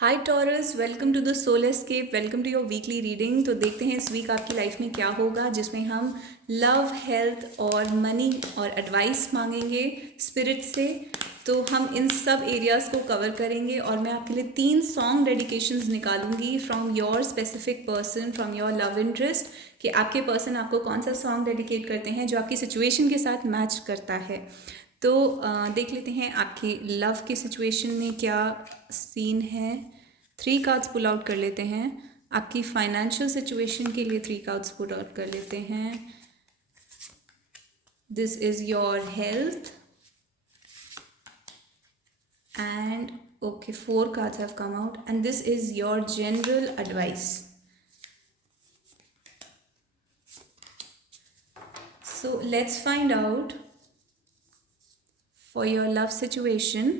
Hi Taurus, welcome to the soul escape. Welcome to your weekly reading. तो देखते हैं इस वीक आपकी लाइफ में क्या होगा, जिसमें हम लव, हेल्थ और मनी और एडवाइस मांगेंगे स्पिरिट से। तो हम इन सब एरियाज़ को कवर करेंगे और मैं आपके लिए 3 सॉन्ग डेडिकेशंस निकालूंगी from your specific person, from your love interest, कि आपके पर्सन आपको कौन सा सॉन्ग डेडिकेट करते हैं जो आपकी सिचुएशन के साथ मैच करता है। तो देख लेते हैं आपकी लव की सिचुएशन में क्या सीन है। 3 कार्ड्स पुल आउट कर लेते हैं। आपकी फाइनेंशियल सिचुएशन के लिए 3 कार्ड्स पुल आउट कर लेते हैं। This is your health and okay 4 cards have come out and this is your general advice. So let's find out for your love situation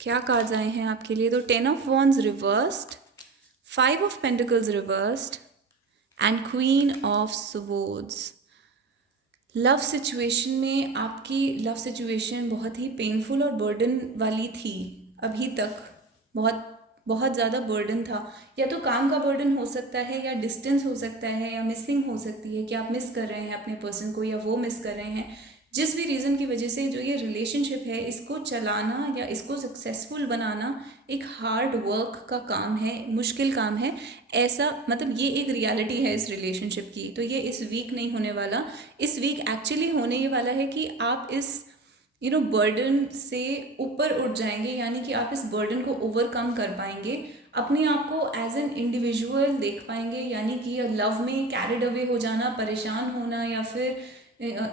क्या कार्ड्स आए हैं आपके लिए। तो 10 of wands reversed, 5 of pentacles reversed and queen of swords. Love situation में आपकी love situation बहुत ही painful और बर्डन वाली थी अभी तक। बहुत बहुत ज़्यादा बर्डन था। या तो काम का बर्डन हो सकता है, या डिस्टेंस हो सकता है, या मिसिंग हो सकती है कि आप मिस कर रहे हैं अपने पर्सन को, या वो मिस कर रहे हैं। जिस भी रीज़न की वजह से जो ये रिलेशनशिप है, इसको चलाना या इसको सक्सेसफुल बनाना एक हार्ड वर्क का काम है, मुश्किल काम है। ऐसा मतलब ये एक रियलिटी है इस रिलेशनशिप की। तो ये इस वीक नहीं होने वाला। इस वीक एक्चुअली होने ये वाला है कि आप इस बर्डन से ऊपर उठ जाएंगे, यानी कि आप इस बर्डन को ओवरकम कर पाएंगे, अपने आप को एज एन इंडिविजुअल देख पाएंगे। यानी कि लव में कैरिड अवे हो जाना, परेशान होना, या फिर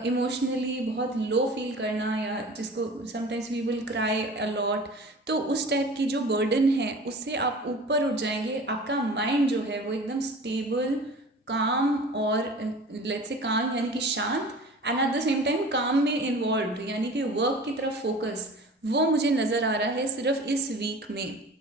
इमोशनली बहुत लो फील करना, या जिसको sometimes we will cry a lot. तो उस टाइप की जो बर्डन है उससे आप ऊपर उठ जाएंगे। आपका माइंड जो है वो एकदम स्टेबल, काम और लेट्स से काम यानी कि शांत, and at the same time काम में इन्वॉल्व, यानी कि वर्क की तरफ फोकस, वो मुझे नज़र आ रहा है सिर्फ इस वीक में।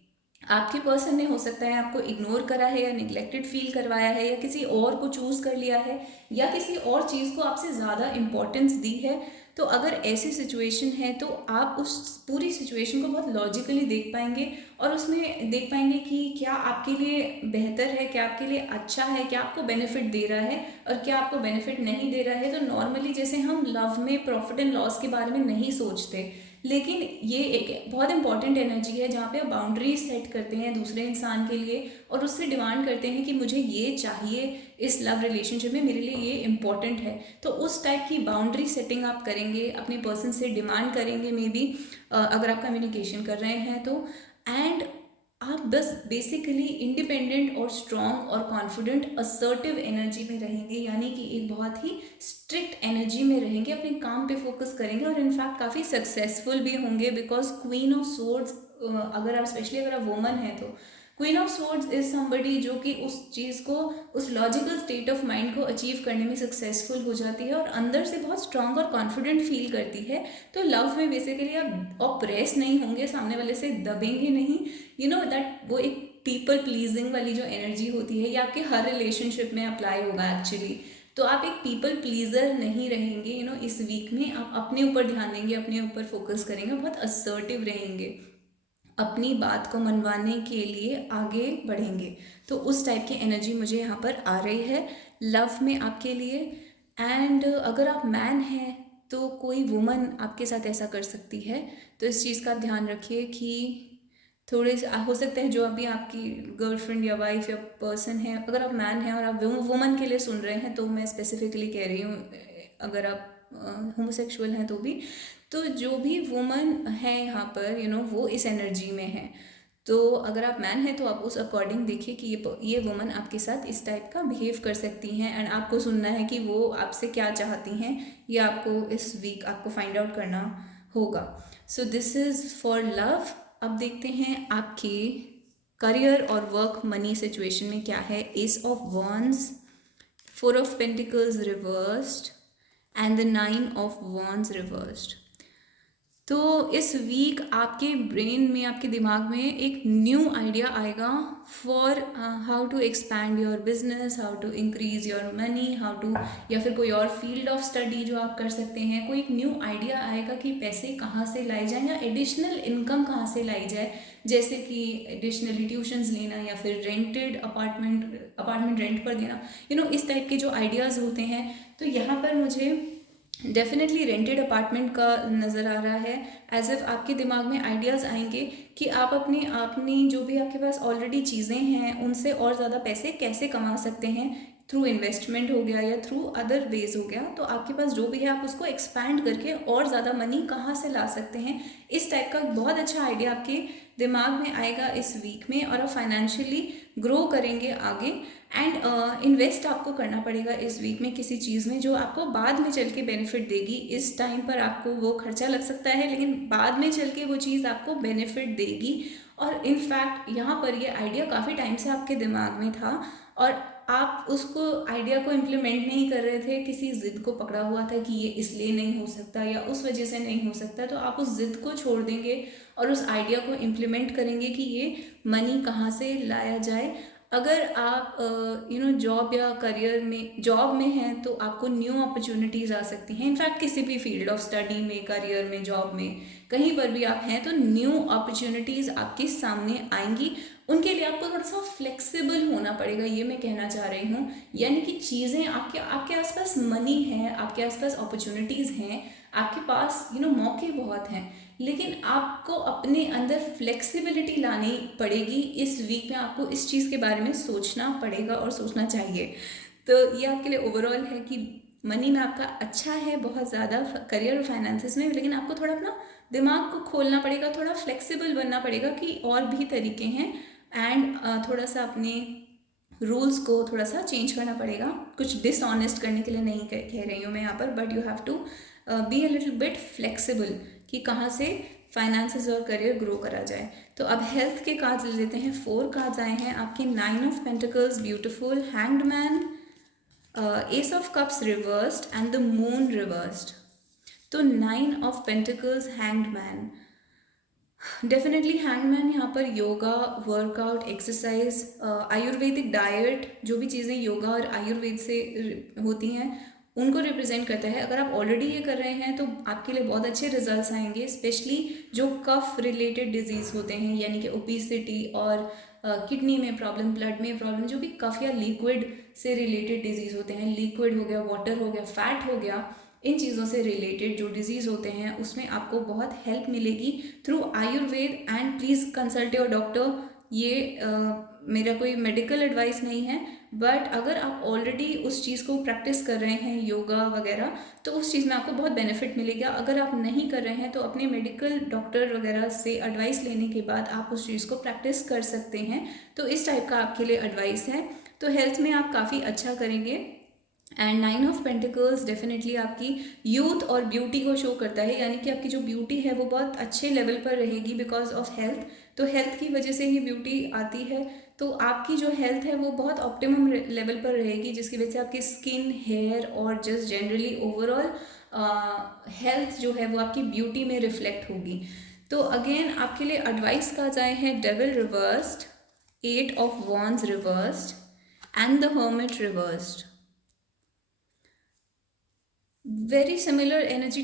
आपके पर्सन ने हो सकता है आपको इग्नोर करा है, या निगलेक्टेड फील करवाया है, या किसी और को चूज़ कर लिया है, या किसी और चीज़ को आपसे ज़्यादा इम्पोर्टेंस दी है। तो अगर ऐसी सिचुएशन है तो आप उस पूरी सिचुएशन को बहुत लॉजिकली देख पाएंगे, और उसमें देख पाएंगे कि क्या आपके लिए बेहतर है, क्या आपके लिए अच्छा है, क्या आपको बेनिफिट दे रहा है और क्या आपको बेनिफिट नहीं दे रहा है। तो नॉर्मली जैसे हम लव में प्रॉफिट एंड लॉस के बारे में नहीं सोचते, लेकिन ये एक बहुत इंपॉर्टेंट एनर्जी है जहाँ पे आप बाउंड्रीज सेट करते हैं दूसरे इंसान के लिए, और उससे डिमांड करते हैं कि मुझे ये चाहिए इस लव रिलेशनशिप में, मेरे लिए ये इम्पॉर्टेंट है। तो उस टाइप की बाउंड्री सेटिंग आप करेंगे, अपने पर्सन से डिमांड करेंगे मे बी, अगर आप कम्युनिकेशन कर रहे हैं तो। एंड आप बस बेसिकली इंडिपेंडेंट और स्ट्रॉन्ग और कॉन्फिडेंट असर्टिव एनर्जी में रहेंगे, यानी कि एक बहुत ही स्ट्रिक्ट एनर्जी में रहेंगे, अपने काम पे फोकस करेंगे, और इनफैक्ट काफ़ी सक्सेसफुल भी होंगे। बिकॉज क्वीन ऑफ सोर्ड्स, अगर आप स्पेशली अगर आप वुमन हैं तो queen of swords is somebody जो कि उस चीज़ को, उस लॉजिकल स्टेट ऑफ माइंड को अचीव करने में सक्सेसफुल हो जाती है, और अंदर से बहुत स्ट्रांग और कॉन्फिडेंट फील करती है। तो लव में बेसिकली आप ऑप्रेस नहीं होंगे, सामने वाले से दबेंगे नहीं, दैट वो एक पीपल प्लीजिंग वाली जो एनर्जी होती है, ये आपके हर रिलेशनशिप में अप्लाई होगा एक्चुअली। तो आप एक पीपल प्लीजर नहीं रहेंगे। इस वीक में आप अपने ऊपर ध्यान देंगे, अपने ऊपर फोकस करेंगे, बहुत असर्टिव रहेंगे, अपनी बात को मनवाने के लिए आगे बढ़ेंगे। तो उस टाइप की एनर्जी मुझे यहाँ पर आ रही है लव में आपके लिए। एंड अगर आप मैन हैं तो कोई वुमन आपके साथ ऐसा कर सकती है। तो इस चीज़ का ध्यान रखिए कि थोड़े से हो सकता है जो अभी आपकी गर्लफ्रेंड या वाइफ या पर्सन है, अगर आप मैन हैं और आप वुमन के लिए सुन रहे हैं, तो मैं स्पेसिफिकली कह रही हूँ, अगर आप होमोसेक्सुअल हैं तो भी, तो जो भी वुमन है यहाँ पर वो इस एनर्जी में है। तो अगर आप मैन हैं तो आप उस अकॉर्डिंग देखिए कि ये वुमन आपके साथ इस टाइप का बिहेव कर सकती हैं, एंड आपको सुनना है कि वो आपसे क्या चाहती हैं, ये आपको इस वीक आपको फाइंड आउट करना होगा। सो दिस इज़ फॉर लव। अब देखते हैं आपके करियर और वर्क मनी सिचुएशन में क्या है। S of wands, 4 of pentacles reversed and the 9 of wands reversed. तो इस वीक आपके ब्रेन में, आपके दिमाग में एक न्यू आइडिया आएगा for how to expand your business, how to increase your money, how to, या फिर कोई और फील्ड ऑफ स्टडी जो आप कर सकते हैं। कोई एक न्यू आइडिया आएगा कि पैसे कहाँ से लाए जाएं या एडिशनल इनकम कहाँ से लाई जाए, जैसे कि एडिशनली ट्यूशन्स लेना या फिर रेंटेड अपार्टमेंट रेंट पर देना, इस टाइप के जो आइडियाज़ होते हैं। तो यहाँ पर मुझे डेफिनेटली रेंटेड अपार्टमेंट का नज़र आ रहा है। एज इफ आपके दिमाग में आइडियाज़ आएंगे कि आप अपनी जो भी आपके पास ऑलरेडी चीज़ें हैं उनसे और ज़्यादा पैसे कैसे कमा सकते हैं, थ्रू इन्वेस्टमेंट हो गया या थ्रू अदर वेज हो गया। तो आपके पास जो भी है आप उसको एक्सपैंड करके और ज़्यादा मनी कहाँ से ला सकते हैं, इस टाइप का बहुत अच्छा आइडिया आपके दिमाग में आएगा इस वीक में, और आप फाइनेंशियली ग्रो करेंगे आगे। एंड इन्वेस्ट आपको करना पड़ेगा इस वीक में किसी चीज़ में जो आपको बाद में चल के बेनिफिट देगी। इस टाइम पर आपको वो खर्चा लग सकता है, लेकिन बाद में चल के वो चीज़ आपको बेनिफिट देगी। और इनफैक्ट यहाँ पर ये आइडिया काफ़ी टाइम से आपके दिमाग में था और आप उसको आइडिया को इम्प्लीमेंट नहीं कर रहे थे, किसी ज़िद को पकड़ा हुआ था कि ये इसलिए नहीं हो सकता या उस वजह से नहीं हो सकता। तो आप उस ज़िद को छोड़ देंगे और उस आइडिया को इम्प्लीमेंट करेंगे कि ये मनी कहाँ से लाया जाए। अगर आप जॉब या जॉब में हैं तो आपको न्यू अपॉर्चुनिटीज़ आ सकती हैं। इनफैक्ट किसी भी फील्ड ऑफ स्टडी में, करियर में, जॉब में, कहीं पर भी आप हैं तो न्यू अपॉर्चुनिटीज़ आपके सामने आएंगी। उनके लिए आपको थोड़ा सा फ्लेक्सिबल होना पड़ेगा, ये मैं कहना चाह रही हूँ। यानी कि चीज़ें आपके आसपास मनी है, आपके आसपास अपॉर्चुनिटीज़ हैं, आपके पास मौके बहुत हैं, लेकिन आपको अपने अंदर फ्लेक्सिबिलिटी लानी पड़ेगी। इस वीक में आपको इस चीज़ के बारे में सोचना पड़ेगा और सोचना चाहिए। तो ये आपके लिए ओवरऑल है कि मनी में आपका अच्छा है बहुत ज़्यादा, करियर और फाइनेंसेस में, लेकिन आपको थोड़ा अपना दिमाग को खोलना पड़ेगा, थोड़ा फ्लेक्सिबल बनना पड़ेगा कि और भी तरीके हैं। एंड थोड़ा सा अपने रूल्स को थोड़ा सा चेंज करना पड़ेगा। कुछ डिसऑनेस्ट करने के लिए नहीं कह रही हूँ मैं यहाँ पर, but you have to be a little bit flexible कि कहाँ से फाइनेंसेस और करियर ग्रो करा जाए। तो अब हेल्थ के कार्ड्स ले लेते हैं। 4 कार्ड्स आए हैं आपके, 9 of pentacles beautiful, hanged man, S of cups reversed and the moon reversed. तो 9 of pentacles, hanged man, definitely hangman यहाँ पर yoga, workout, exercise, Ayurvedic diet, जो भी चीज़ें योगा और आयुर्वेद से होती हैं उनको रिप्रेजेंट करता है। अगर आप ऑलरेडी ये कर रहे हैं तो आपके लिए बहुत अच्छे रिजल्ट्स आएंगे, स्पेशली जो कफ रिलेटेड डिजीज़ होते हैं, यानी कि ओबेसिटी और किडनी में प्रॉब्लम, ब्लड में प्रॉब्लम, जो भी कफ या लिक्विड से रिलेटेड डिजीज़ होते हैं, लिक्विड हो गया, वाटर हो गया, फैट हो गया, इन चीज़ों से रिलेटेड जो डिजीज़ होते हैं उसमें आपको बहुत हेल्प मिलेगी through Ayurveda. And please consult your doctor. ये मेरा कोई मेडिकल एडवाइस नहीं है, बट अगर आप ऑलरेडी उस चीज़ को प्रैक्टिस कर रहे हैं, योगा वगैरह, तो उस चीज़ में आपको बहुत बेनिफिट मिलेगा। अगर आप नहीं कर रहे हैं तो अपने मेडिकल डॉक्टर वगैरह से एडवाइस लेने के बाद आप उस चीज़ को प्रैक्टिस कर सकते हैं। तो इस टाइप का आपके लिए एडवाइस है। तो हेल्थ में आप काफ़ी अच्छा करेंगे। एंड 9 ऑफ पेंटिकल्स डेफिनेटली आपकी यूथ और ब्यूटी को शो करता है, यानी कि आपकी जो ब्यूटी है वो बहुत अच्छे लेवल पर रहेगी बिकॉज ऑफ हेल्थ। तो हेल्थ की वजह से ही ब्यूटी आती है। तो आपकी जो हेल्थ है वो बहुत ऑप्टिमम लेवल पर रहेगी, जिसकी वजह से आपकी स्किन, हेयर और जस्ट जनरली ओवरऑल हेल्थ जो है वो आपकी ब्यूटी में रिफ्लेक्ट होगी। तो अगेन आपके लिए एडवाइस का जाए हैं, devil reversed, 8 of wands reversed and the hermit reversed. Very similar energy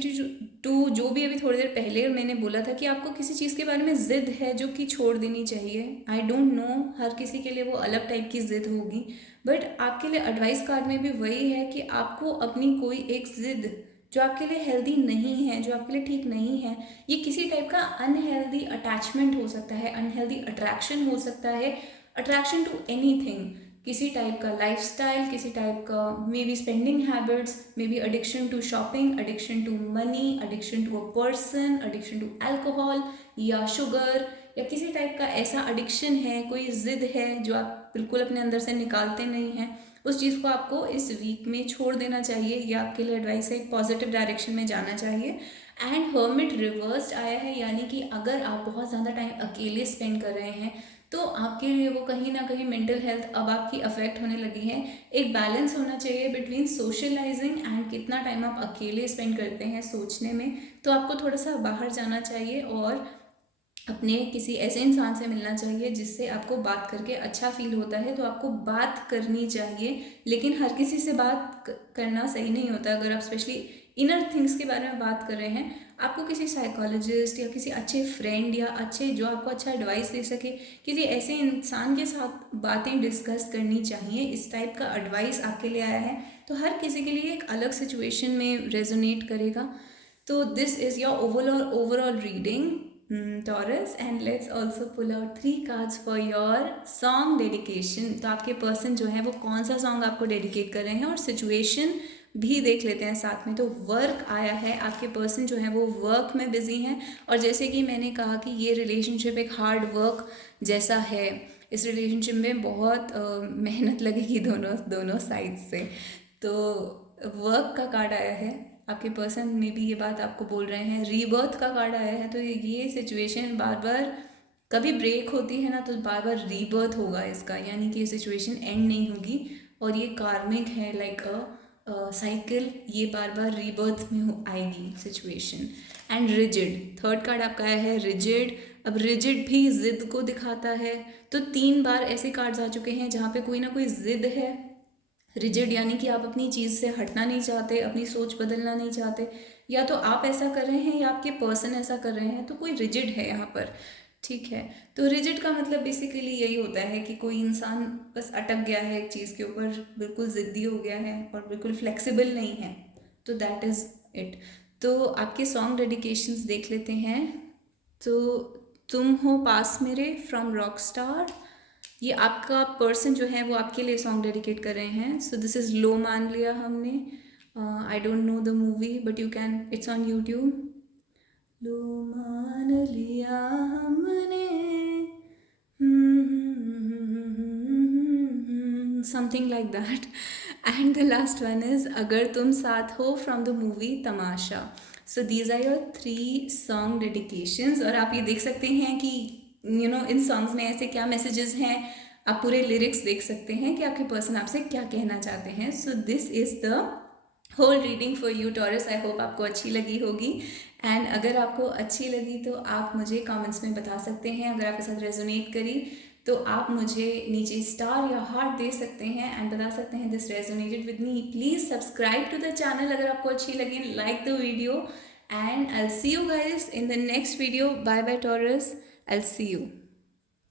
to जो भी अभी थोड़ी देर पहले मैंने बोला था कि आपको किसी चीज़ के बारे में ज़िद है जो कि छोड़ देनी चाहिए। आई डोंट नो, हर किसी के लिए वो अलग टाइप की ज़िद होगी, बट आपके लिए एडवाइस कार्ड में भी वही है कि आपको अपनी कोई एक ज़िद जो आपके लिए हेल्दी नहीं है, जो आपके लिए ठीक नहीं है, ये किसी टाइप का अनहेल्दी अटैचमेंट हो सकता है, अनहेल्दी अट्रैक्शन हो सकता है, अट्रैक्शन टू एनीथिंग, किसी टाइप का लाइफस्टाइल, किसी टाइप का maybe spending habits, maybe addiction to shopping, addiction to money, addiction to a person, addiction to alcohol या शुगर या किसी टाइप का ऐसा एडिक्शन है, कोई ज़िद है जो आप बिल्कुल अपने अंदर से निकालते नहीं हैं, उस चीज़ को आपको इस वीक में छोड़ देना चाहिए। ये आपके लिए एडवाइस है, एक पॉजिटिव डायरेक्शन में जाना चाहिए। एंड हर्मिट रिवर्स्ड आया है, यानी कि अगर आप बहुत ज़्यादा टाइम अकेले स्पेंड कर रहे हैं तो आपके लिए वो कहीं ना कहीं मेंटल हेल्थ अब आपकी अफेक्ट होने लगी है। एक बैलेंस होना चाहिए बिटवीन सोशलाइजिंग एंड कितना टाइम आप अकेले स्पेंड करते हैं सोचने में। तो आपको थोड़ा सा बाहर जाना चाहिए और अपने किसी ऐसे इंसान से मिलना चाहिए जिससे आपको बात करके अच्छा फील होता है। तो आपको बात करनी चाहिए, लेकिन हर किसी से बात करना सही नहीं होता। अगर आप स्पेशली इनर थिंग्स के बारे में बात कर रहे हैं, आपको किसी साइकोलॉजिस्ट या किसी अच्छे फ्रेंड या अच्छे जो आपको अच्छा एडवाइस दे सके, किसी ऐसे इंसान के साथ बातें डिस्कस करनी चाहिए। इस टाइप का एडवाइस आपके लिए आया है, तो हर किसी के लिए एक अलग सिचुएशन में रेजोनेट करेगा। तो this is your overall reading, Taurus, and let's also pull out 3 cards for your song dedication। तो आपके पर्सन जो है वो कौन सा सॉन्ग आपको डेडिकेट कर रहे हैं, और सिचुएशन भी देख लेते हैं साथ में। तो वर्क आया है, आपके पर्सन जो है वो वर्क में बिजी हैं, और जैसे कि मैंने कहा कि ये रिलेशनशिप एक हार्ड वर्क जैसा है। इस रिलेशनशिप में बहुत मेहनत लगेगी दोनों साइड से। तो वर्क का कार्ड आया है, आपके पर्सन में भी ये बात आपको बोल रहे हैं। रीबर्थ का कार्ड आया है, तो ये सिचुएशन बार बार कभी ब्रेक होती है ना, तो बार बार रीबर्थ होगा इसका, यानी कि ये सिचुएशन एंड नहीं होगी। और ये कार्मिक है, लाइक अ साइकिल, ये बार बार रीबर्थ में आएगी situation. And rigid, third card आपका आया है रिजिड। अब रिजिड भी जिद को दिखाता है। तो 3 बार ऐसे कार्ड्स आ चुके हैं जहाँ पे कोई ना कोई जिद है। रिजिड यानी कि आप अपनी चीज़ से हटना नहीं चाहते, अपनी सोच बदलना नहीं चाहते, या तो आप ऐसा कर रहे हैं या आपके पर्सन ऐसा कर रहे हैं, तो कोई रिजिड है यहाँ पर। ठीक है, तो रिजिड का मतलब बेसिकली यही होता है कि कोई इंसान बस अटक गया है एक चीज़ के ऊपर, बिल्कुल ज़िद्दी हो गया है और बिल्कुल फ्लेक्सिबल नहीं है। तो दैट इज़ इट। तो आपके सॉन्ग डेडिकेशंस देख लेते हैं। तो तुम हो पास मेरे फ्रॉम रॉक स्टार, ये आपका पर्सन जो है वो आपके लिए सॉन्ग डेडिकेट कर रहे हैं। सो दिस इज़ लो मान लिया हमने। I don't know the movie but you can, it's on YouTube. लो मान लिया हमने, something like that. And the last one is अगर तुम साथ हो from the movie Tamasha. So these are your 3 song dedications. और आप ये देख सकते हैं कि इन सॉन्ग्स में ऐसे क्या मैसेजेस हैं। आप पूरे लिरिक्स देख सकते हैं कि आपके पर्सन आपसे क्या कहना चाहते हैं। So this is the whole reading for you Taurus. I hope आपको अच्छी लगी होगी। एंड अगर आपको अच्छी लगी तो आप मुझे कमेंट्स में बता सकते हैं। अगर आपके साथ रेजोनेट करी तो आप मुझे नीचे स्टार या हार्ट दे सकते हैं एंड बता सकते हैं this resonated with me. Please subscribe to the channel अगर आपको अच्छी लगी, like the video, and I will see you guys in the next video. Bye bye Taurus, I will see you.